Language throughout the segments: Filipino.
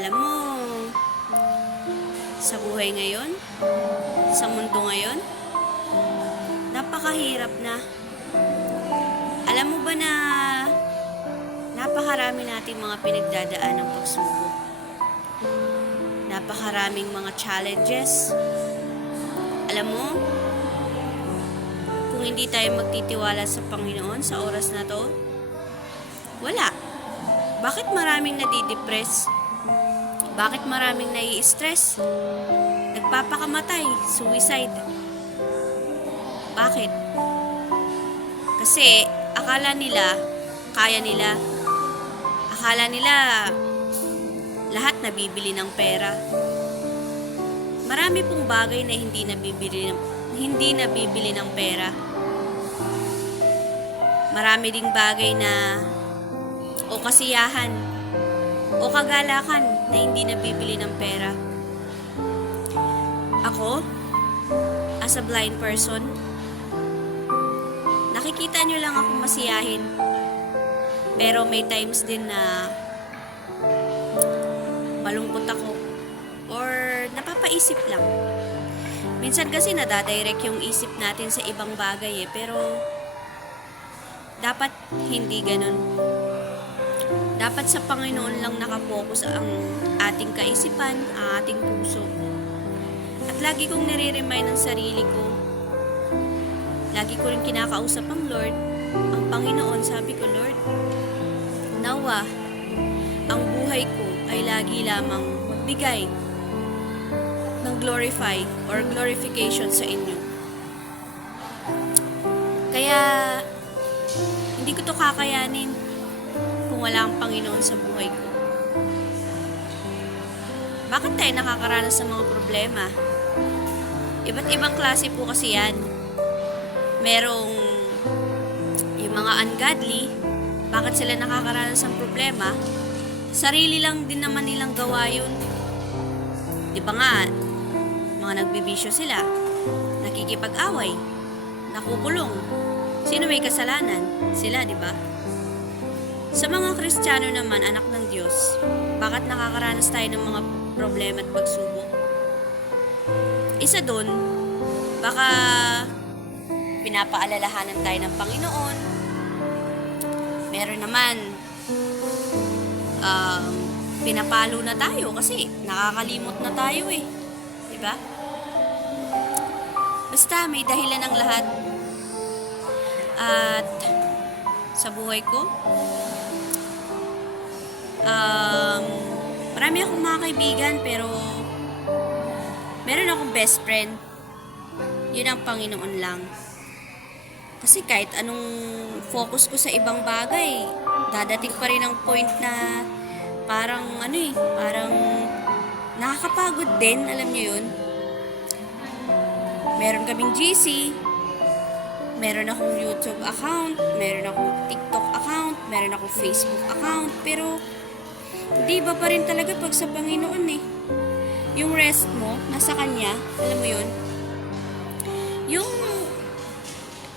Alam mo, sa buhay ngayon, sa mundo ngayon, napakahirap na. Alam mo ba na napakarami nating mga pinagdadaan ng pagsubok? Napakaraming mga challenges. Alam mo, kung hindi tayo magtitiwala sa Panginoon sa oras na to, wala. Bakit maraming nadidepress? Bakit maraming nai-stress? Nagpapakamatay, suicide. Bakit? Kasi akala nila, kaya nila. Akala nila, lahat nabibili ng pera. Marami pong bagay na hindi nabibili ng pera. Marami ding bagay na o kasiyahan o kagalakan na hindi nabibili ng pera. Ako, as a blind person, nakikita nyo lang ako masiyahin. Pero may times din na malungkot ako or napapaisip lang. Minsan kasi nadadirect yung isip natin sa ibang bagay pero dapat hindi ganun. Dapat sa Panginoon lang nakapokus ang ating kaisipan, ang ating puso. At lagi kong nire-remind ang sarili ko. Lagi ko rin kinakausap ang Lord, ang Panginoon. Sabi ko, Lord, nawa, ang buhay ko ay lagi lamang magbigay ng glorify or glorification sa inyo. Kaya, hindi ko to kakayanin kung wala ang Panginoon sa buhay ko. Bakit tayo nakakaranas sa mga problema? Iba't ibang klase po kasi yan. Merong yung mga ungodly, bakit sila nakakaranas ng problema? Sarili lang din naman nilang gawa yun. Di ba nga, mga nagbibisyo sila, nakikipag-away, nakukulong. Sino may kasalanan? Sila, di ba? Sa mga Kristiyano naman, anak ng Diyos, bakit nakakaranas tayo ng mga problema at pagsubok? Isa dun, baka pinapaalalahanan tayo ng Panginoon. Meron naman, pinapalo na tayo kasi nakakalimot na tayo diba? Basta may dahilan ng lahat. At sa buhay ko, marami akong mga kaibigan pero meron akong best friend. Yun ang Panginoon lang. Kasi kahit anong focus ko sa ibang bagay, dadating pa rin ang point na parang parang nakakapagod din, alam niyo yun. Meron kaming GC, meron akong YouTube account, meron akong TikTok account, meron akong Facebook account, pero di ba pa rin talaga pag sa Panginoon Yung rest mo, nasa Kanya, alam mo yun?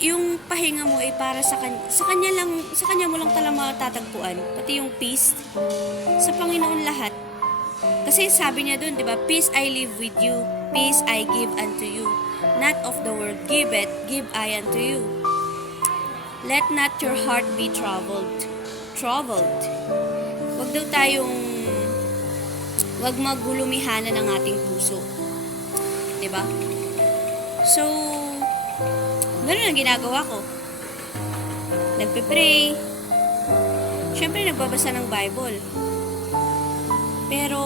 Yung pahinga mo ay para sa Kanya mo lang talaga matatagpuan. Pati yung peace, sa Panginoon lahat. Kasi sabi niya dun, di ba? Peace I live with you, peace I give unto you. Not of the world give it, give I unto you. Let not your heart be troubled. Wag magulumihanan ng ating puso. Diba? So, ganun ang ginagawa ko. Nagpe-pray. Siyempre, nagbabasa ng Bible. Pero,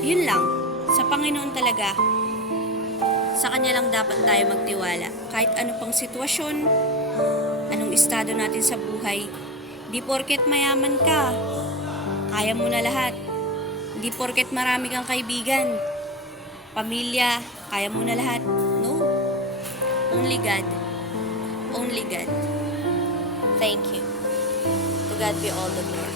yun lang. Sa Panginoon talaga. Sa Kanya lang dapat tayo magtiwala. Kahit ano pang sitwasyon, anong estado natin sa buhay. Di porket mayaman ka, kaya mo na lahat. Di porket marami kang kaibigan, pamilya, kaya mo na lahat. No. Only God. Only God. Thank you. To God be all the glory.